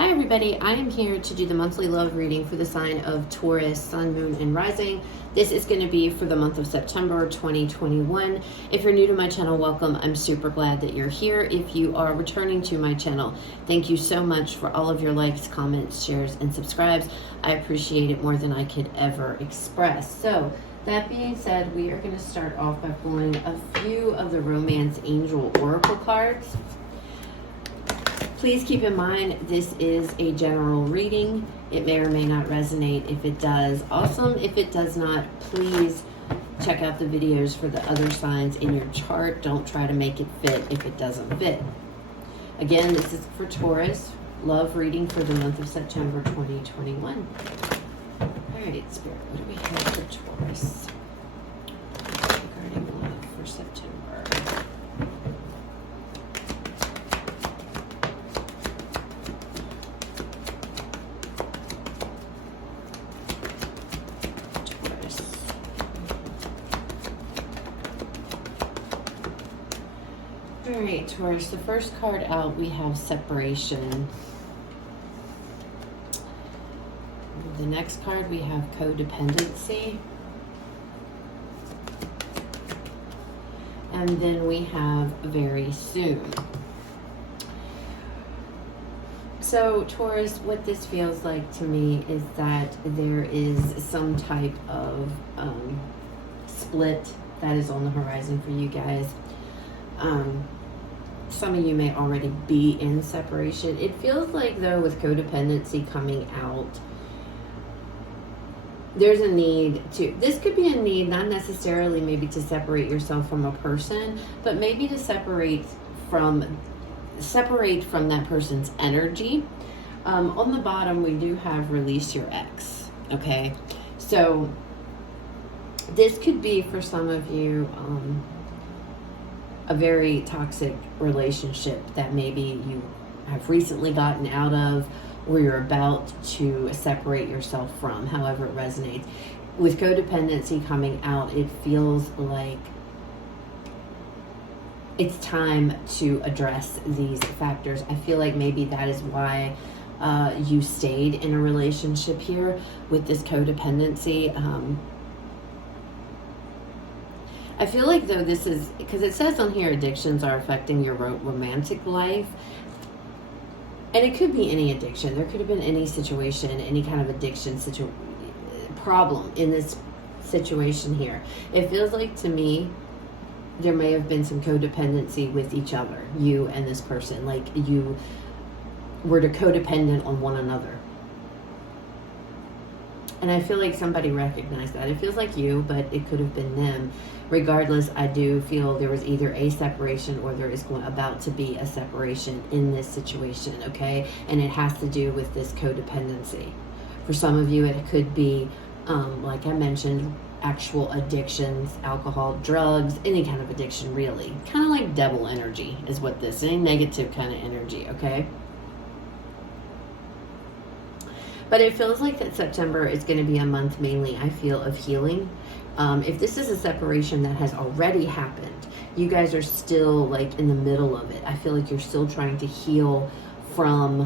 Hi everybody, I am here to do the monthly love reading for the sign of Taurus, Sun, Moon, and Rising. This is going to be for the month of September 2021. If you're new to my channel, welcome. I'm super glad that you're here. If you are returning to my channel, thank you so much for all of your likes, comments, shares, and subscribes. I appreciate it more than I could ever express. So, that being said, we are going to start off by pulling a few of the Romance Angel Oracle cards. Please keep in mind, this is a general reading. It may or may not resonate. If it does, awesome. If it does not, please check out the videos for the other signs in your chart. Don't try to make it fit if it doesn't fit. Again, this is for Taurus. Love reading for the month of September 2021. All right, Spirit, what do we have for Taurus regarding love for September? All right, Taurus, the first card out, we have separation. The next card, we have codependency. And then we have very soon. So, Taurus, what this feels like to me is that there is some type of split that is on the horizon for you guys. Some of you may already be in separation. It feels like, though, with codependency coming out, there's a need to, this could be a need, not necessarily maybe to separate yourself from a person, but maybe to separate from that person's energy. On the bottom, we do have release your ex, okay? So this could be, for some of you, a very toxic relationship that maybe you have recently gotten out of, or you're about to separate yourself from, however it resonates. With codependency coming out, it feels like it's time to address these factors. I feel like maybe that is why you stayed in a relationship here with this codependency. I feel like, though, this is, because it says on here addictions are affecting your romantic life. And it could be any addiction. There could have been any situation, any kind of addiction problem in this situation here. It feels like, to me, there may have been some codependency with each other, you and this person. Like, you were codependent on one another. And I feel like somebody recognized that. It feels like you, but it could have been them. Regardless, I do feel there was either a separation or there is about to be a separation in this situation, okay? And it has to do with this codependency. For some of you, it could be, like I mentioned, actual addictions, alcohol, drugs, any kind of addiction, really. Kind of like devil energy is what this, any negative kind of energy, okay? But it feels like that September is going to be a month mainly, I feel, of healing. If this is a separation that has already happened, you guys are still like in the middle of it. I feel like you're still trying to heal from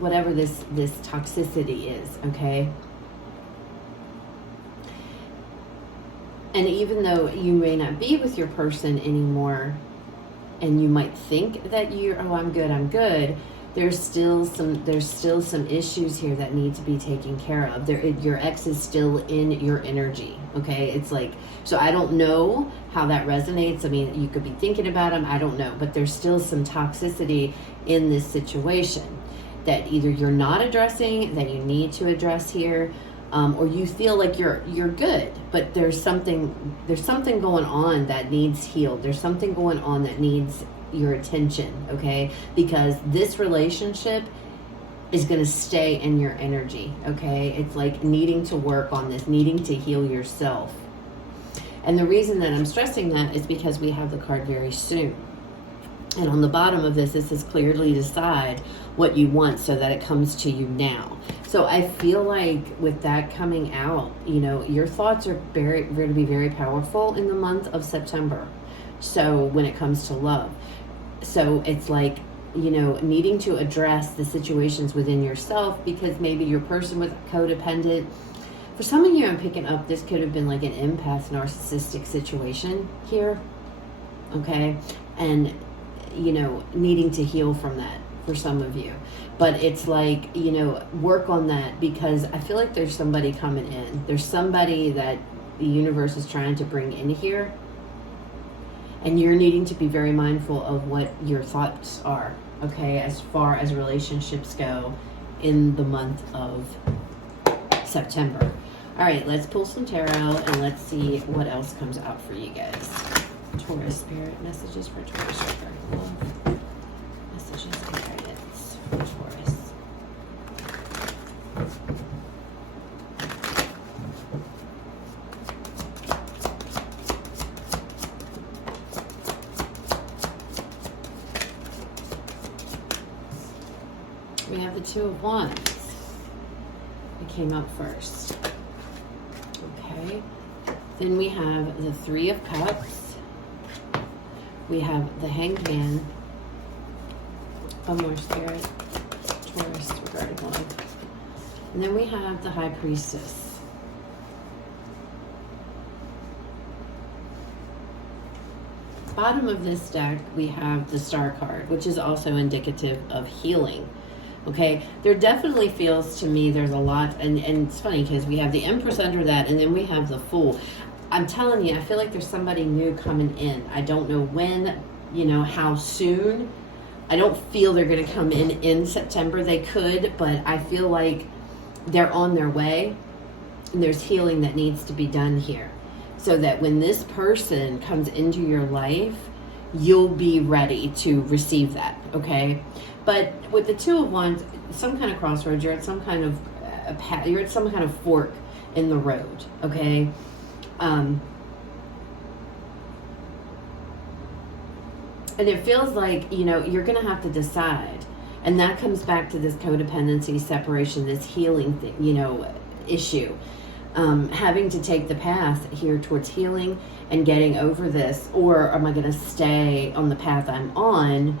whatever this toxicity is, okay? And even though you may not be with your person anymore, and you might think that you're, oh, I'm good, there's still some issues here that need to be taken care of. Your ex is still in your energy, okay? It's like, so I don't know how that resonates. I mean, you could be thinking about him, I don't know, but there's still some toxicity in this situation that either you're not addressing, that you need to address here, or you feel like you're good, but there's something going on that needs healed. There's something going on that needs your attention, okay? Because this relationship is going to stay in your energy, okay? It's like needing to work on this, needing to heal yourself. And the reason that I'm stressing that is because we have the card very soon. And on the bottom of this, it says clearly decide what you want so that it comes to you now. So I feel like with that coming out, you know, your thoughts are going to be very powerful in the month of September. So when it comes to love, so it's like you know, needing to address the situations within yourself, because maybe your person was codependent. For some of you, I'm picking up, this could have been like an empath narcissistic situation here. Okay. And, you know, needing to heal from that for some of you. But it's like, you know, work on that, because I feel like there's somebody coming in. There's somebody that the universe is trying to bring in here. And you're needing to be very mindful of what your thoughts are, okay, as far as relationships go in the month of September. All right, let's pull some tarot and let's see what else comes out for you guys. Taurus spirit messages for Taurus regarding love. Messages and guidance for Taurus. We have the Two of Wands. It came out first. Okay. Then we have the Three of Cups. We have the Hanged Man. One more spirit. Taurus regarding love. And then we have the High Priestess. Bottom of this deck, we have the Star card, which is also indicative of healing. Okay, there definitely feels to me there's a lot, and it's funny because we have the Empress under that, and then we have the Fool. I'm telling you, I feel like there's somebody new coming in. I don't know when, you know, how soon. I don't feel they're going to come in September. They could, but I feel like they're on their way, and there's healing that needs to be done here, so that when this person comes into your life, you'll be ready to receive that, okay? But with the Two of Wands, some kind of crossroads, you're at some kind of you're at some kind of fork in the road, okay? And it feels like, you know, you're going to have to decide. And that comes back to this codependency, separation, this healing thing, you know, issue. Having to take the path here towards healing and getting over this, or am I going to stay on the path I'm on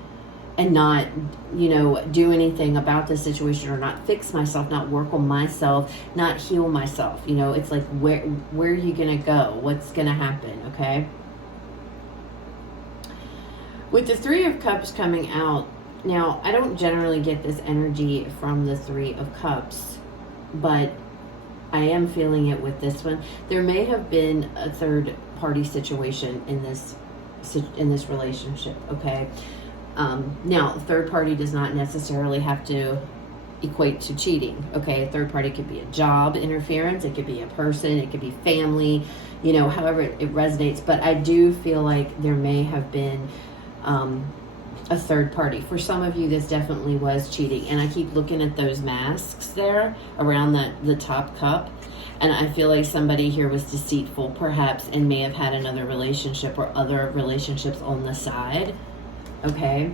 and not, you know, do anything about the situation, or not fix myself, not work on myself, not heal myself? You know, it's like, where are you going to go? What's going to happen? Okay. With the Three of Cups coming out, now, I don't generally get this energy from the Three of Cups, but I am feeling it with this one. There may have been a third party situation in this relationship, okay? Now, third party does not necessarily have to equate to cheating, okay? A third party could be a job interference, it could be a person, it could be family, you know, however it resonates. But I do feel like there may have been a third party. For some of you, this definitely was cheating. And I keep looking at those masks there around the top cup. And I feel like somebody here was deceitful, perhaps, and may have had another relationship or other relationships on the side. Okay.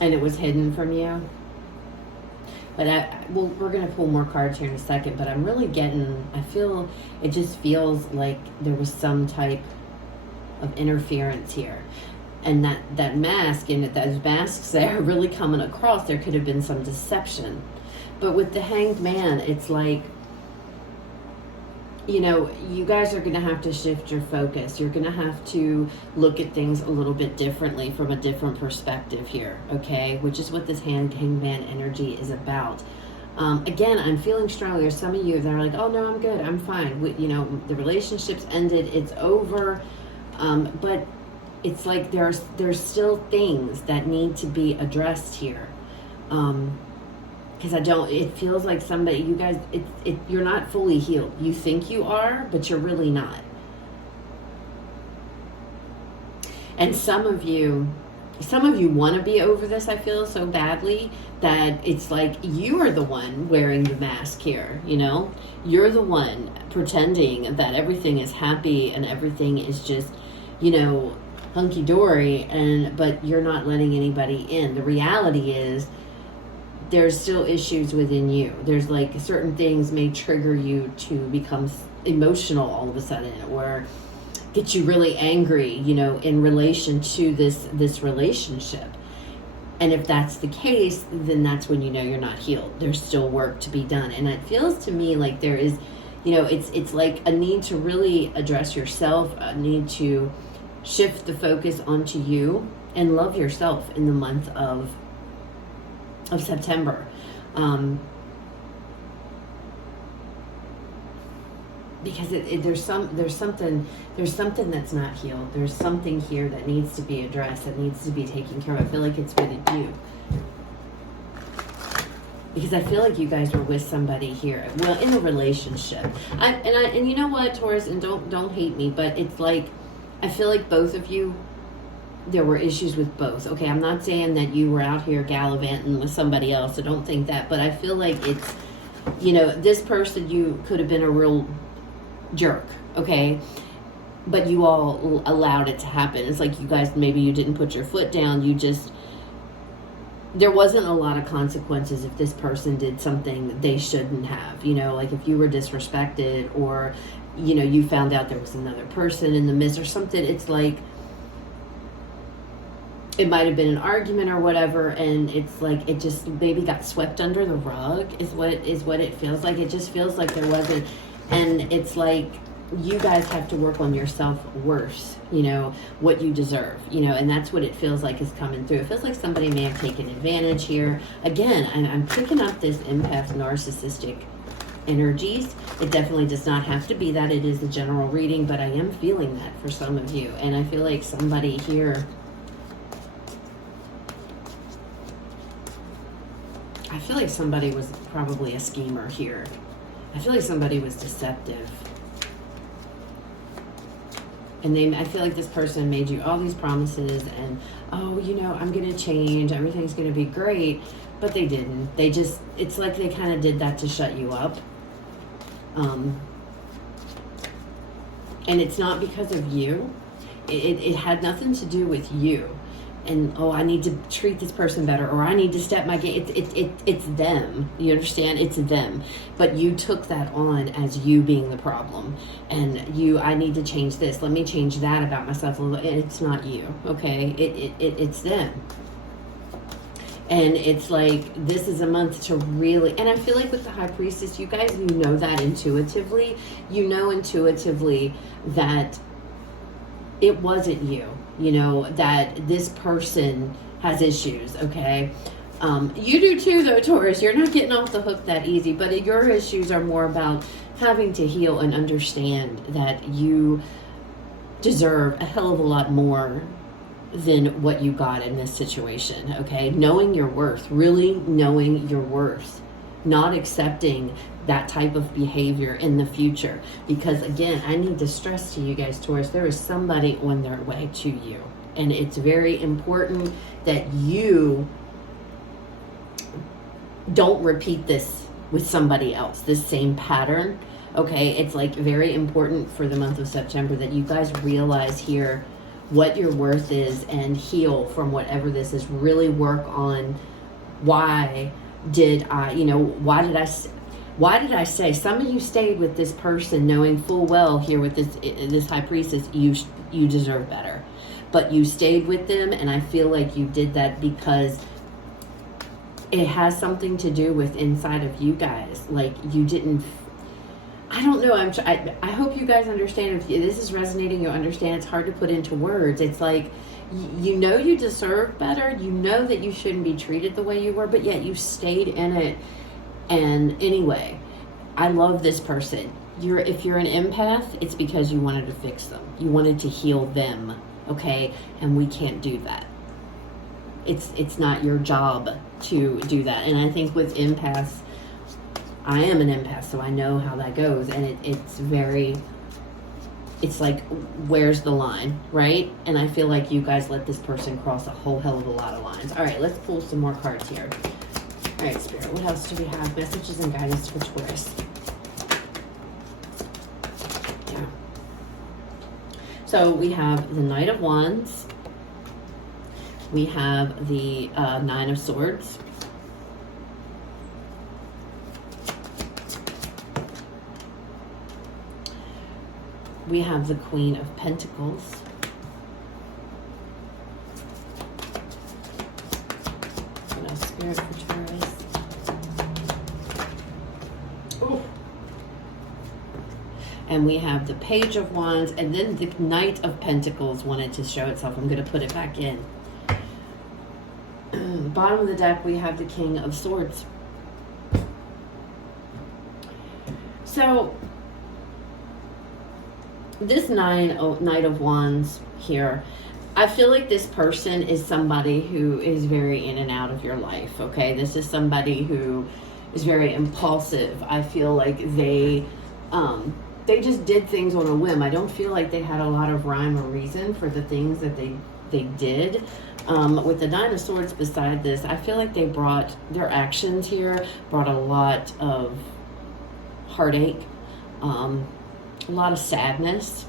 And it was hidden from you. But well, we're going to pull more cards here in a second. But I'm really getting, it just feels like there was some type of interference here, and that mask, and those masks there are really coming across. There could have been some deception. But with the Hanged Man, it's like, you know, you guys are going to have to shift your focus. You're going to have to look at things a little bit differently, from a different perspective here, okay? Which is what this Hanged Man energy is about. Again, I'm feeling strong. There's some of you that are like, oh no, I'm good, I'm fine. You know, the relationship's ended, it's over. But it's like there's still things that need to be addressed here. Because it feels like somebody, you guys, you're not fully healed. You think you are, but you're really not. And some of you want to be over this, I feel, so badly, that it's like you are the one wearing the mask here, you know? You're the one pretending that everything is happy and everything is just, you know, hunky-dory, but you're not letting anybody in. The reality is there's still issues within you. There's like certain things may trigger you to become emotional all of a sudden, or get you really angry, you know, in relation to this relationship. And if that's the case, then that's when you know you're not healed. There's still work to be done. And it feels to me like there is, you know, it's like a need to really address yourself, a need to shift the focus onto you and love yourself in the month of September. Because there's something that's not healed. There's something here that needs to be addressed, that needs to be taken care of. I feel like it's with you. Because I feel like you guys were with somebody here, well, in a relationship. And you know what, Taurus, and don't hate me, but it's like, I feel like both of you, there were issues with both. Okay, I'm not saying that you were out here gallivanting with somebody else. I don't think that, but I feel like it's, you know, this person, you could have been a real jerk, okay, but you all allowed it to happen. It's like you guys, maybe you didn't put your foot down, you just, there wasn't a lot of consequences if this person did something they shouldn't have, you know, like if you were disrespected, or, you know, you found out there was another person in the midst or something. It's like, it might have been an argument or whatever, and it's like it just maybe got swept under the rug is what it feels like. It just feels like there wasn't. And it's like you guys have to work on your self-worth, you know, what you deserve, you know, and that's what it feels like is coming through. It feels like somebody may have taken advantage here. Again, I'm picking up this empath narcissistic energies. It definitely does not have to be that. It is a general reading, but I am feeling that for some of you. And I feel like somebody here, I feel like somebody was probably a schemer here. I feel like somebody was deceptive. And I feel like this person made you all these promises and, oh, you know, I'm going to change. Everything's going to be great. But they didn't. They just, it's like they kind of did that to shut you up. And it's not because of you. It had nothing to do with you. And, oh, I need to treat this person better, or I need to step my game. It's them. You understand? It's them. But you took that on as you being the problem. And I need to change this. Let me change that about myself. It's not you, okay? It's them. And it's like, this is a month to really, and I feel like with the High Priestess, you guys, you know that intuitively. You know intuitively that it wasn't you. You know, that this person has issues, okay? You do too, though, Taurus. You're not getting off the hook that easy, but your issues are more about having to heal and understand that you deserve a hell of a lot more than what you got in this situation, okay? Knowing your worth, really knowing your worth, not accepting that type of behavior in the future. Because again, I need to stress to you guys, Taurus, there is somebody on their way to you. And it's very important that you don't repeat this with somebody else, this same pattern, okay? It's like very important for the month of September that you guys realize here what your worth is and heal from whatever this is. Really work on why did I, you know, why did I say, some of you stayed with this person knowing full well here with this High Priestess, you deserve better. But you stayed with them, and I feel like you did that because it has something to do with inside of you guys. Like you didn't, I don't know, I hope you guys understand. If this is resonating, you understand. It's hard to put into words. It's like, you know you deserve better. You know that you shouldn't be treated the way you were, but yet you stayed in it. And anyway, I love this person. If you're an empath, it's because you wanted to fix them. You wanted to heal them, okay? And we can't do that. It's not your job to do that. And I think with empaths, I am an empath, so I know how that goes. And it's like, where's the line, right? And I feel like you guys let this person cross a whole hell of a lot of lines. All right, let's pull some more cards here. All right, Spirit, what else do we have? Messages and guidance for Taurus. Yeah. So we have the Knight of Wands. We have the Nine of Swords. We have the Queen of Pentacles. What else, Spirit, for Taurus? Ooh. And we have the Page of Wands, and then the Knight of Pentacles wanted to show itself. I'm going to put it back in. Bottom of the deck, we have the King of Swords. So, this Knight of Wands here, I feel like this person is somebody who is very in and out of your life, okay? This is somebody who is very impulsive. I feel like they just did things on a whim. I don't feel like they had a lot of rhyme or reason for the things that they did. With the Nine of Swords beside this, I feel like their actions here brought a lot of heartache, a lot of sadness.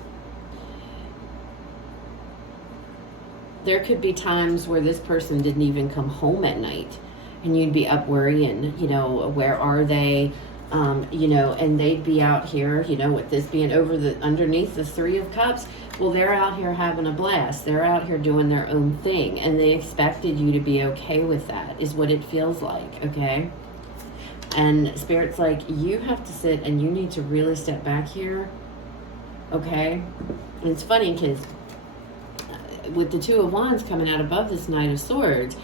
There could be times where this person didn't even come home at night, and you'd be up worrying, you know, where are they? You know, and they'd be out here, you know, with this being underneath the Three of Cups. Well, they're out here having a blast. They're out here doing their own thing, and they expected you to be okay with that, is what it feels like, okay? And Spirit's like, you have to sit and you need to really step back here, okay? And it's funny because with the Two of Wands coming out above this Knight of Swords,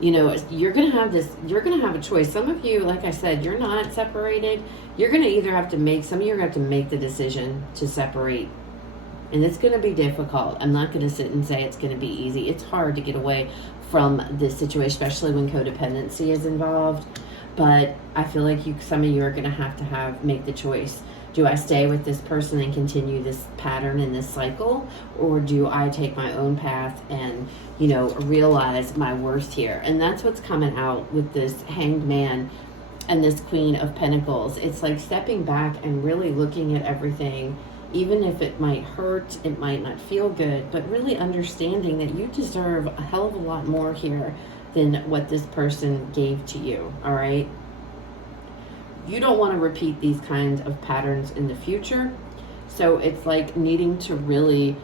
you know, you're going to have a choice. Some of you, like I said, you're not separated. You're going to either have to make, some of you are going to have to make the decision to separate. And it's going to be difficult. I'm not going to sit and say it's going to be easy. It's hard to get away from this situation, especially when codependency is involved. But I feel like some of you are going to make the choice. Do I stay with this person and continue this pattern and this cycle? Or do I take my own path and, you know, realize my worth here? And that's what's coming out with this Hanged Man and this Queen of Pentacles. It's like stepping back and really looking at everything, even if it might hurt, it might not feel good, but really understanding that you deserve a hell of a lot more here than what this person gave to you, all right? You don't want to repeat these kinds of patterns in the future. So it's like needing to really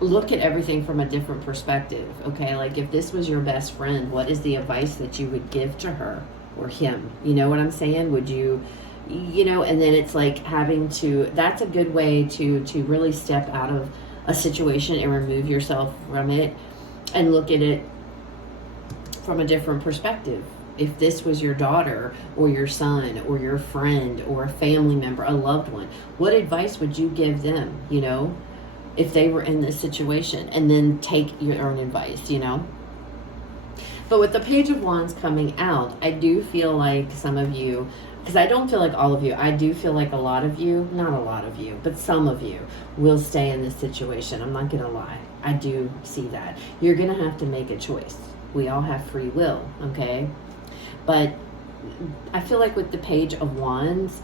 look at everything from a different perspective, okay? Like if this was your best friend, what is the advice that you would give to her or him? You know what I'm saying? Would you, you know, and then it's like having to, that's a good way to really step out of a situation and remove yourself from it and look at it from a different perspective. If this was your daughter or your son or your friend or a family member, a loved one, what advice would you give them, you know, if they were in this situation? And then take your own advice, you know. But with the Page of Wands coming out, I do feel like some of you, because I don't feel like all of you, I do feel like a lot of you, not a lot of you, but some of you will stay in this situation. I'm not going to lie. I do see that. You're going to have to make a choice. We all have free will, okay? But I feel like with the Page of Wands,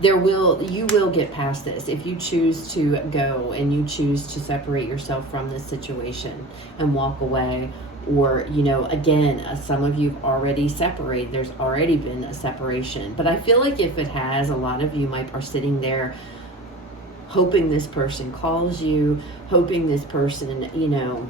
you will get past this. If you choose to go and you choose to separate yourself from this situation and walk away, or, you know, again, some of you have already separated. There's already been a separation. But I feel like if it has, a lot of you are sitting there hoping this person calls you, hoping this person, you know,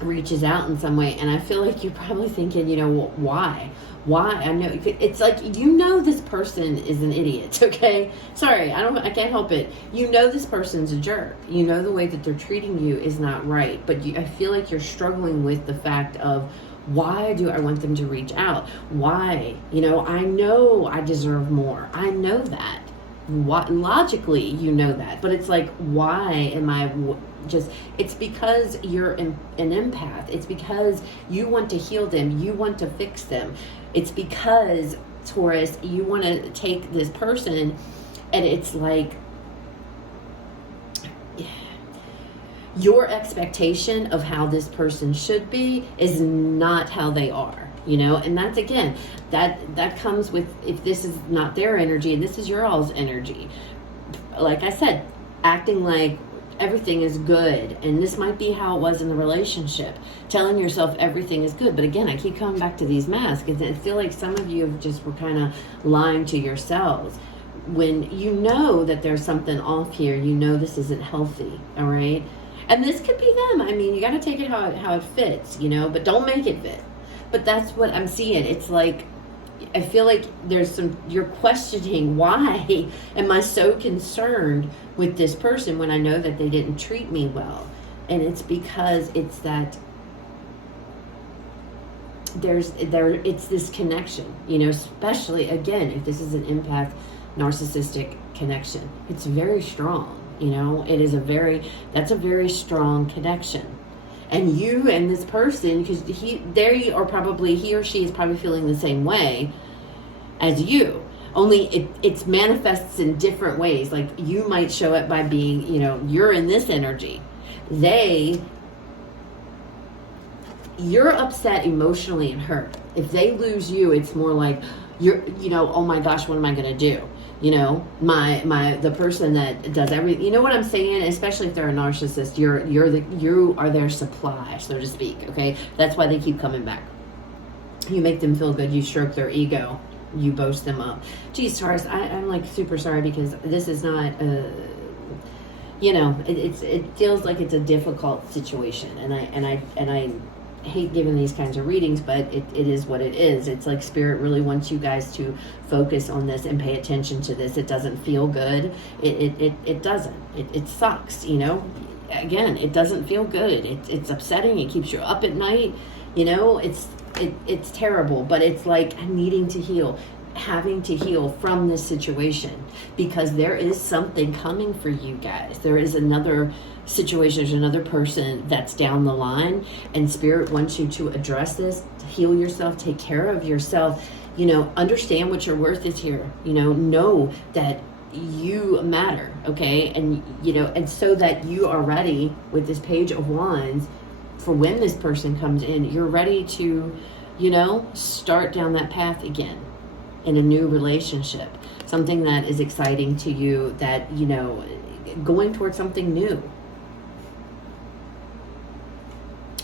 reaches out in some way. And I feel like you're probably thinking, you know, why? I know it's like, you know, this person is an idiot, okay? Sorry, I can't help it. You know, this person's a jerk. You know, the way that they're treating you is not right. But I feel like you're struggling with the fact of, why do I want them to reach out? Why? You know I deserve more. I know that. Logically, you know that. But it's like, why am I it's because you're an empath. It's because you want to heal them. You want to fix them. It's because, Taurus, you want to take this person, and it's like your expectation of how this person should be is not how they are, you know? And that's, again, that comes with, if this is not their energy and this is your all's energy, like I said, acting like everything is good, and this might be how it was in the relationship, telling yourself everything is good. But again, I keep coming back to these masks, and I feel like some of you just were kind of lying to yourselves. when you know that there's something off here, you know this isn't healthy, all right? And this could be them. I mean, you got to take it how it fits, you know, but don't make it fit. But that's what I'm seeing. It's like, I feel like you're questioning, why am I so concerned with this person when I know that they didn't treat me well? And it's because it's that it's this connection, you know, especially again, if this is an empath narcissistic connection, it's very strong, you know, that's a very strong connection. And you and this person, because he or she is probably feeling the same way as you, only it manifests in different ways. Like, you might show it by being, you know, you're in this energy. You're upset emotionally and hurt. If they lose you, it's more like, you know, oh my gosh, what am I going to do? You know, the person that does everything, you know what I'm saying? Especially if they're a narcissist, you are their supply, so to speak. Okay. That's why they keep coming back. You make them feel good. You stroke their ego. You boast them up. Geez, Taurus, I'm like super sorry, because this is not, you know, it feels like it's a difficult situation. And I hate giving these kinds of readings, but it is what it is. It's like Spirit really wants you guys to focus on this and pay attention to this. It doesn't feel good. It doesn't. It sucks, you know. Again, it doesn't feel good. It's upsetting. It keeps you up at night. You know, it's terrible, but it's like needing to heal, having to heal from this situation, because there is something coming for you guys. There is another situation, there's another person that's down the line, and Spirit wants you to address this, to heal yourself, take care of yourself, you know, understand what your worth is here, you know that you matter, okay? And, you know, and so that you are ready with this Page of Wands for when this person comes in, you're ready to, you know, start down that path again in a new relationship, something that is exciting to you, that, you know, going towards something new.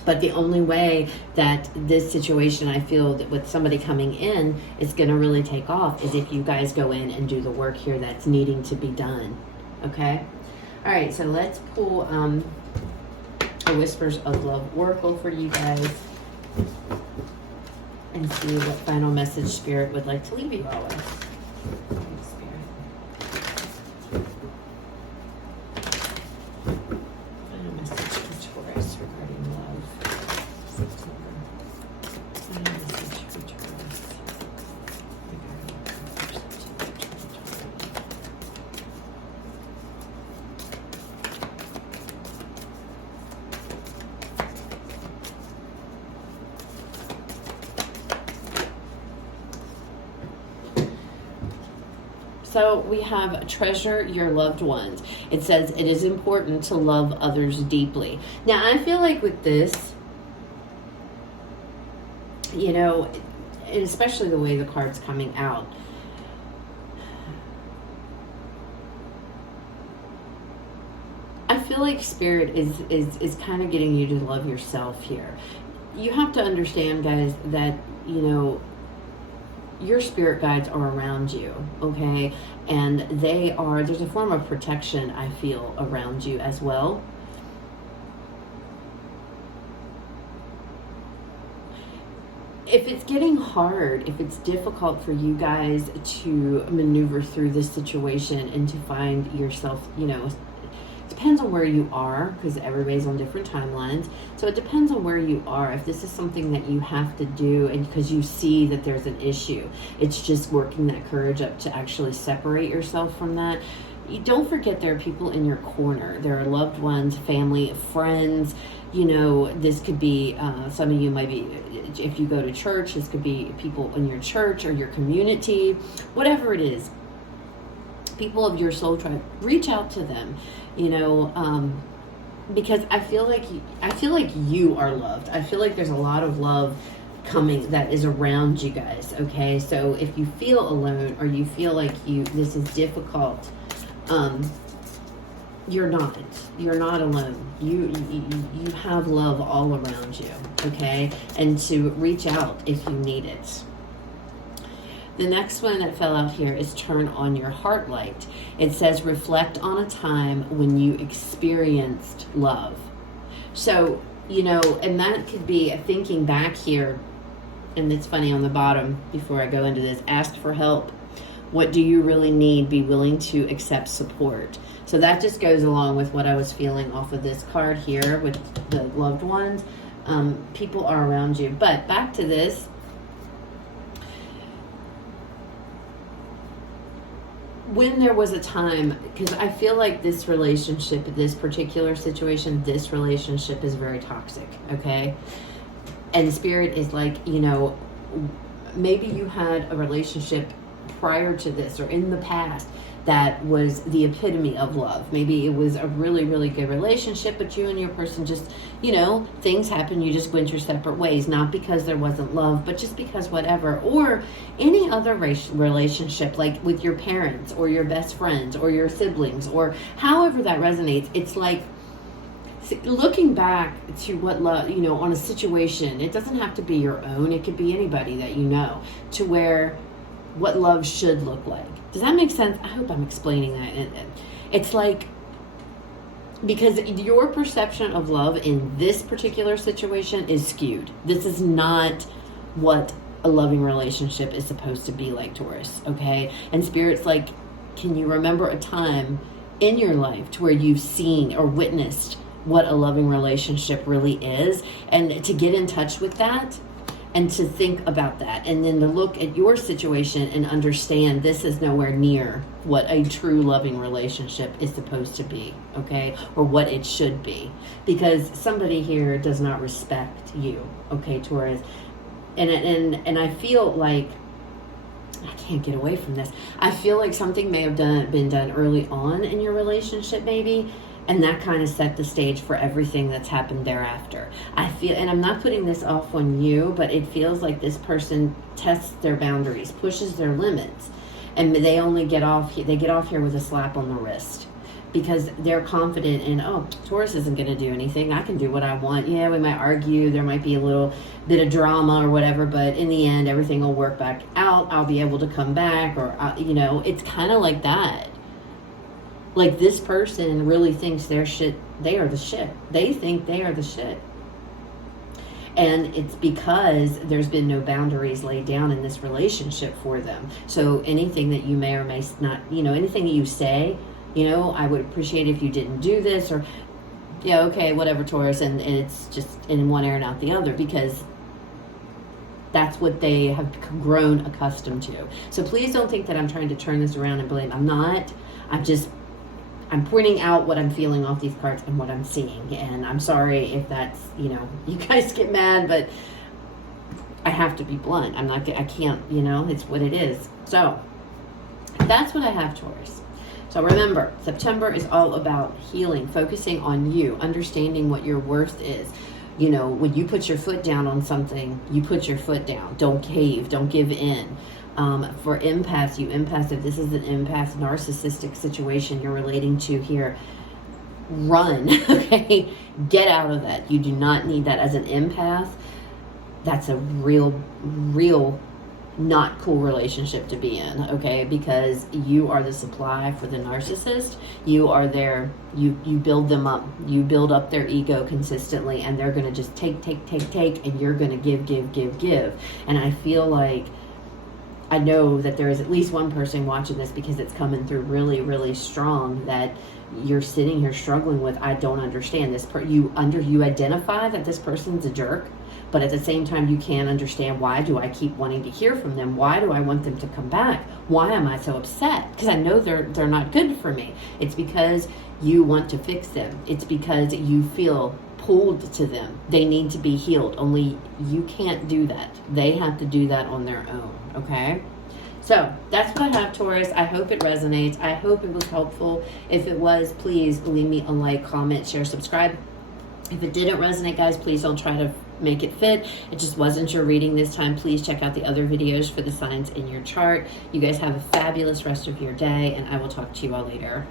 But the only way that this situation, I feel that with somebody coming in, is going to really take off is if you guys go in and do the work here that's needing to be done. Okay? All right, so let's pull a Whispers of Love Oracle for you guys and see what final message Spirit would like to leave you all with. Final message for Taurus regarding love. September. Final message for Taurus regarding love. September 2020. So we have treasure your loved ones. It says it is important to love others deeply. Now, I feel like with this, you know, and especially the way the card's coming out, I feel like Spirit is kind of getting you to love yourself here. You have to understand, guys, that, you know, your spirit guides are around you, okay? And there's a form of protection, I feel, around you as well. If it's getting hard, if it's difficult for you guys to maneuver through this situation and to find yourself, you know, it depends on where you are, because everybody's on different timelines. So it depends on where you are. If this is something that you have to do and because you see that there's an issue, it's just working that courage up to actually separate yourself from that. You don't forget there are people in your corner. There are loved ones, family, friends. You know, this could be, some of you might be, if you go to church, this could be people in your church or your community, whatever it is. People of your soul tribe, reach out to them, you know, because I feel like you are loved. I feel like there's a lot of love coming that is around you guys. Okay, so if you feel alone or you feel like this is difficult, you're not alone. You have love all around you. Okay, and to reach out if you need it. The next one that fell out here is turn on your heart light. It says reflect on a time when you experienced love. So, you know, and that could be thinking back here, and it's funny on the bottom before I go into this, ask for help. What do you really need? Be willing to accept support. So that just goes along with what I was feeling off of this card here with the loved ones. People are around you. But back to this. When there was a time, because I feel like this relationship, this particular situation, this relationship is very toxic, okay? And Spirit is like, you know, maybe you had a relationship prior to this or in the past that was the epitome of love. Maybe it was a really, really good relationship, but you and your person just, you know, things happen, you just went your separate ways, not because there wasn't love, but just because whatever. Or any other relationship, like with your parents or your best friends or your siblings, or however that resonates. It's like looking back to what love, you know, on a situation, it doesn't have to be your own, it could be anybody that you know, to where what love should look like. Does that make sense? I hope I'm explaining that. It's like, because your perception of love in this particular situation is skewed. This is not what a loving relationship is supposed to be like, Taurus, okay? And Spirit's like, can you remember a time in your life to where you've seen or witnessed what a loving relationship really is? And to get in touch with that, and to think about that, and then to look at your situation and understand this is nowhere near what a true loving relationship is supposed to be, okay? Or what it should be. Because somebody here does not respect you, okay, Taurus? And I feel like, I can't get away from this. I feel like something may have been done early on in your relationship, maybe, and that kind of set the stage for everything that's happened thereafter. I feel, and I'm not putting this off on you, but it feels like this person tests their boundaries, pushes their limits, and they only get off here with a slap on the wrist, because they're confident in, oh, Taurus isn't going to do anything. I can do what I want. Yeah, we might argue. There might be a little bit of drama or whatever, but in the end, everything will work back out. I'll be able to come back, or, you know, it's kind of like that. Like, this person really thinks they are the shit. They think they are the shit. And it's because there's been no boundaries laid down in this relationship for them. So anything that you may or may not, you know, anything that you say, you know, I would appreciate if you didn't do this, or, yeah, okay, whatever, Taurus, and it's just in one ear and out the other, because that's what they have grown accustomed to. So please don't think that I'm trying to turn this around and blame. I'm not. I'm pointing out what I'm feeling off these cards and what I'm seeing. And I'm sorry if that's, you know, you guys get mad, but I have to be blunt. I can't, you know, it's what it is. So that's what I have, Taurus. So remember, September is all about healing, focusing on you, understanding what your worth is. You know, when you put your foot down on something, you put your foot down. Don't cave, don't give in. For empaths, if this is an empath narcissistic situation you're relating to here, run, okay? Get out of that. You do not need that. As an empath, that's a real not cool relationship to be in, okay? Because you are the supply for the narcissist. You are there, you build them up. You build up their ego consistently, and they're going to just take, and you're going to give. And I feel like, I know that there is at least one person watching this, because it's coming through really, really strong, that you're sitting here struggling with, I don't understand this. You identify that this person's a jerk, but at the same time, you can't understand, why do I keep wanting to hear from them? Why do I want them to come back? Why am I so upset? Because I know they're not good for me. It's because you want to fix them. It's because you feel pulled to them. They need to be healed. Only you can't do that. They have to do that on their own, okay? So that's what I have, Taurus. I hope it resonates. I hope it was helpful. If it was, please leave me a like, comment, share, subscribe. If it didn't resonate, guys, please don't try to make it fit. It just wasn't your reading this time. Please check out the other videos for the signs in your chart. You guys have a fabulous rest of your day, and I will talk to you all later.